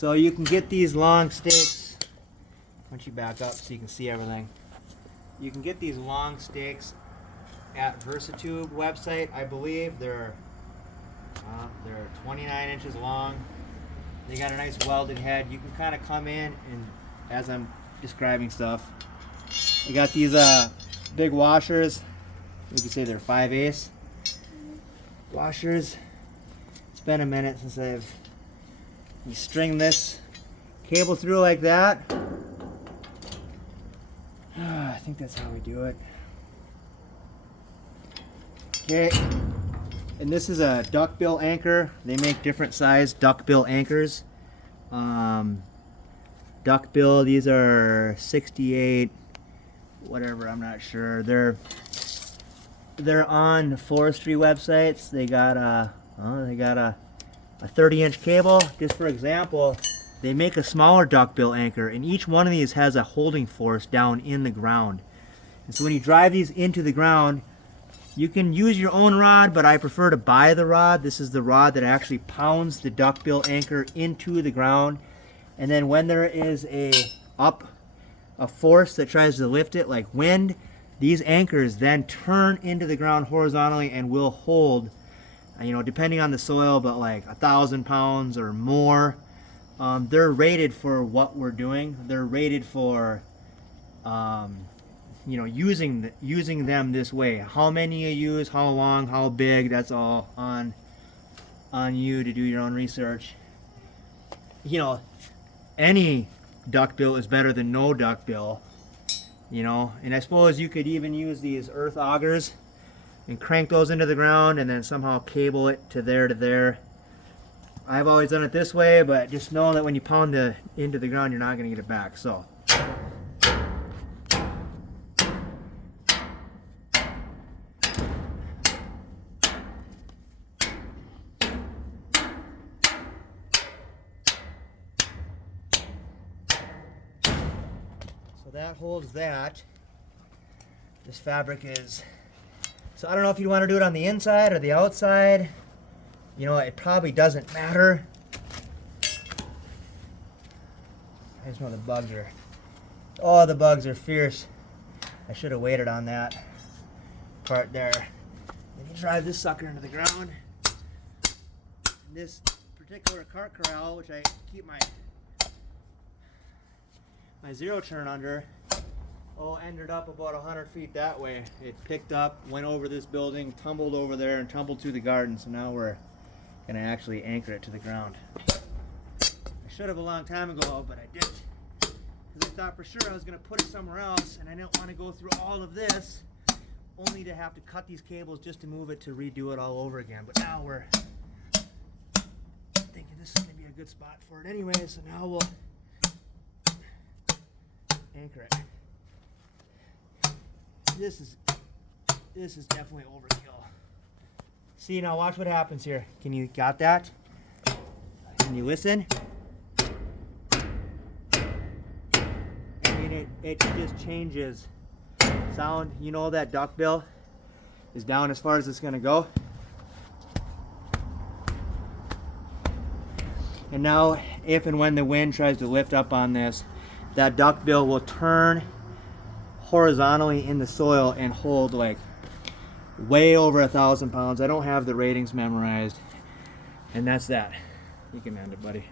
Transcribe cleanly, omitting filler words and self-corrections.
So you can get these long stakes. Why don't you back up so you can see everything? You can get these long stakes at Versatube website. I believe they're 29 inches long. They got a nice welded head. You can kind of come in and, as I'm describing stuff, they got these big washers. You could say they're 5/8 washers. It's been a minute since you string this cable through like that. I think that's how we do it. Okay, and this is a duckbill anchor. They make different size duckbill anchors. Duckbill, these are 68, whatever, I'm not sure. They're on forestry websites. They got a 30-inch cable. Just for example, they make a smaller duckbill anchor, and each one of these has a holding force down in the ground. And so when you drive these into the ground, you can use your own rod, but I prefer to buy the rod. This is the rod that actually pounds the duckbill anchor into the ground. And then when there is a force that tries to lift it, like wind, these anchors then turn into the ground horizontally and will hold, depending on the soil, but like 1,000 pounds or more. They're rated for what we're doing. They're rated for using them this way. How many you use, how long, how big, that's all on you to do your own research. Any duckbill is better than no duckbill, and I suppose you could even use these earth augers and crank those into the ground and then somehow cable it to there. I've always done it this way, but just know that when you pound into the ground, you're not going to get it back. So that holds that. This fabric is, so I don't know if you want to do it on the inside or the outside. It probably doesn't matter. I just know the bugs are fierce. I should have waited on that part there. Then you drive this sucker into the ground. And this particular cart corral, which I keep my zero turn under, ended up about 100 feet that way. It picked up, went over this building, tumbled over there, and tumbled through the garden. So now we're going to actually anchor it to the ground. I should have a long time ago, but I didn't. Because I thought for sure I was going to put it somewhere else, and I didn't want to go through all of this, only to have to cut these cables just to move it to redo it all over again. But now we're thinking this is going to be a good spot for it anyway, so now we'll anchor it. This is definitely overkill. See, now watch what happens here. Got that? Can you listen? I mean, it just changes sound. That duckbill is down as far as it's gonna go. And now, if and when the wind tries to lift up on this, that duckbill will turn horizontally in the soil and hold like way over 1,000 pounds. I don't have the ratings memorized, and that's that. You can end it, buddy.